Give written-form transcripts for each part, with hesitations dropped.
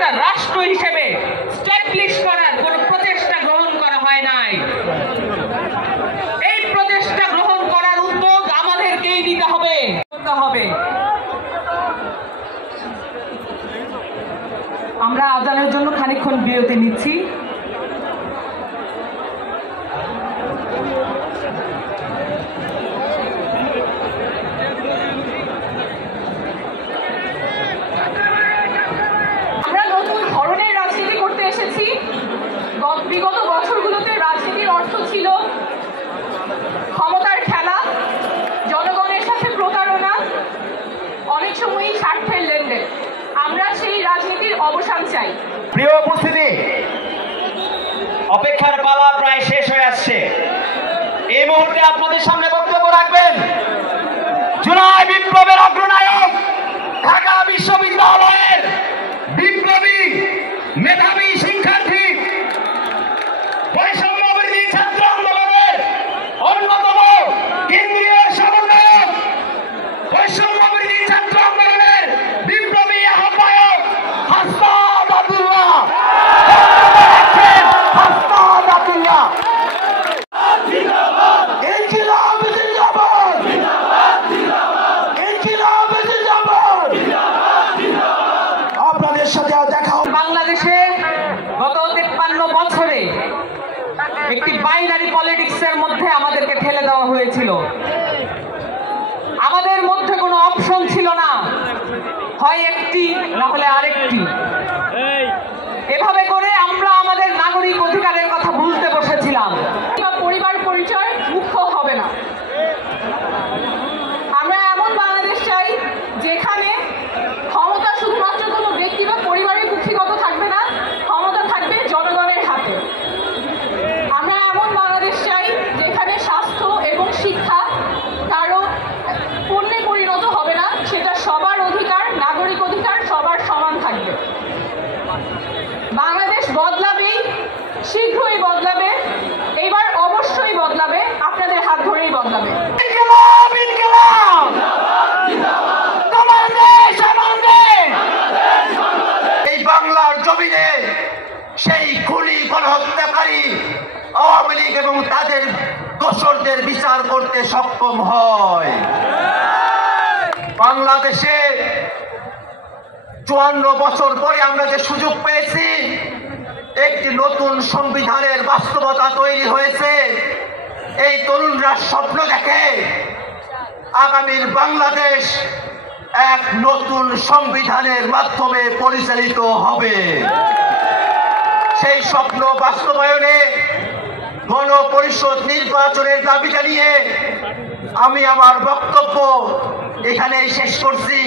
একটা রাষ্ট্র হিসেবে স্ট্যাবলিশ করার কোনো প্রচেষ্টা গ্রহণ করা হয় নাই। এই প্রচেষ্টা গ্রহণ করার উদ্যোগ আমাদেরকেই নিতে হবে। আমরা আজানের জন্য খানিকক্ষণ বিরতি নিচ্ছি। আমরা নতুন ধরনের রাজনীতি করতে এসেছি। বিগত বছরগুলোতে রাজনীতির অর্থ ছিল ক্ষমতার খেলা, জনগণের সাথে প্রতারণা, অনেক সময়ই স্বার্থের লেনদেন। আমরা সেই রাজনীতির অবসান চাই। প্রিয় উপস্থিতি, অপেক্ষার পালা প্রায় শেষ হয়ে আসছে। এই মুহূর্তে আপনাদের সামনে বক্তব্য রাখবেন জুলাই বিপ্লবের অগ্রনায়ক, ঢাকা বিশ্ববিদ্যালয়ের বিপ্লবী মেধাবী শিক্ষার্থী, বৈষম্য বিরোধী ছাত্র আন্দোলনের অন্যতম কেন্দ্রীয় সমন্বয়ক, বৈষম্য বিরোধী ছাত্র আন্দোলনের বিপ্লবী আহ্বায়ক হাসনাত আব্দুল্লাহ। আপনাদের সাথে দেখা বাংলাদেশে গত 53 বছরে একটি বাইনারি পলিটিক্সের মধ্যে আমাদেরকে ঠেলে দেওয়া হয়েছিল। আমাদের মধ্যে কোনো অপশন ছিল না, হয় একটি না হলে আরেকটি। এভাবে করে আমরা আমাদের নাগরিক অধিকারের কথা ভুলতে বসেছিলাম। পরিবার পরিচয় মুখ্য হবে না। আমরা এমন বাংলাদেশ চাই যেখানে ক্ষমতা শুধুমাত্র কোনো ব্যক্তি বা পরিবারের কুক্ষিগত থাকবে না, ক্ষমতা থাকবে জনগণের হাতে। আমরা এমন বাংলাদেশ চাই যেখানে স্বাস্থ্য এবং শিক্ষা কারো পণ্যে পরিণত হবে না, সেটা সবার অধিকার, নাগরিক অধিকার সবার সমান থাকবে। বাংলাদেশ বদলাবেই, শীঘ্রই বদলাবে, এইবার অবশ্যই বদলাবে, আপনাদের হাত ধরেই বদলাবে। এই বাংলার জমিনে সেই খুনি গণহত্যাকারী আওয়ামী লীগ এবং তাদের দোসরদের বিচার করতে সক্ষম হয়। বাংলাদেশে 54 বছর পরে আমরা যে সুযোগ পেয়েছি, একটি নতুন সংবিধানের বাস্তবতা তৈরি হয়েছে। এই তরুণরা স্বপ্ন দেখে আগামীর বাংলাদেশ এক নতুন সংবিধানের মাধ্যমে পরিচালিত হবে। সেই স্বপ্ন বাস্তবায়নে গণপরিষদ নির্বাচনের দাবি জানিয়ে আমি আমার বক্তব্য এখানেই শেষ করছি।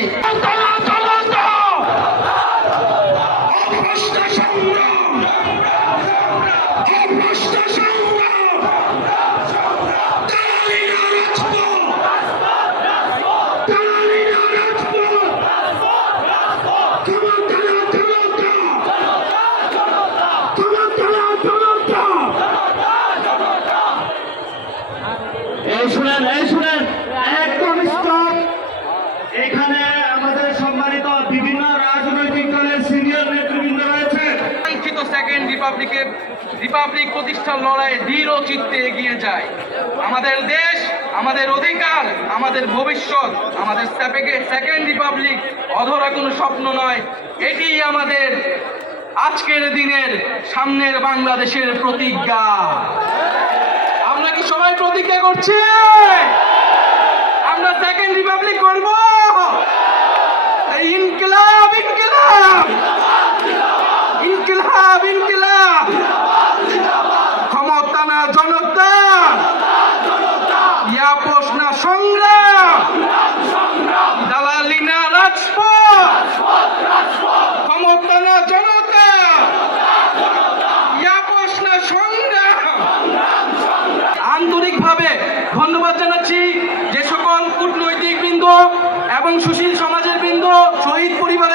এখানে আমাদের সম্মানিত বিভিন্ন রাজনৈতিক দলের সিনিয়র নেতৃবৃন্দ রয়েছে। সেকেন্ড রিপাবলিক প্রতিষ্ঠার লড়াইয়ে দৃঢ় চিত্তে এগিয়ে যায়। আমাদের দেশ, আমাদের অধিকার, আমাদের ভবিষ্যৎ, আমাদের সেকেন্ড রিপাবলিক অধরা কোনো স্বপ্ন নয়, এটি আমাদের আজকের দিনের সামনের বাংলাদেশের প্রতিজ্ঞা। আমরা কি সবাই প্রতিজ্ঞা করছি আমরা সেকেন্ড রিপাবলিক করব? ইনকিলাব ইনকিলাব ইনকিলাব ইনকিলাব, ক্ষমতা না জনতা, ইয়াপোষ না সংগ্রাম, দালালি না রাজপথ, ক্ষমতা না জনতা, ইয়াপোষ না সংগ্রাম। আন্তরিকভাবে ধন্যবাদ জানাচ্ছি যে সকল কূটনৈতিক বৃন্দ এবং সুশীল সমাজের বৃন্দ, শহীদ পরিবার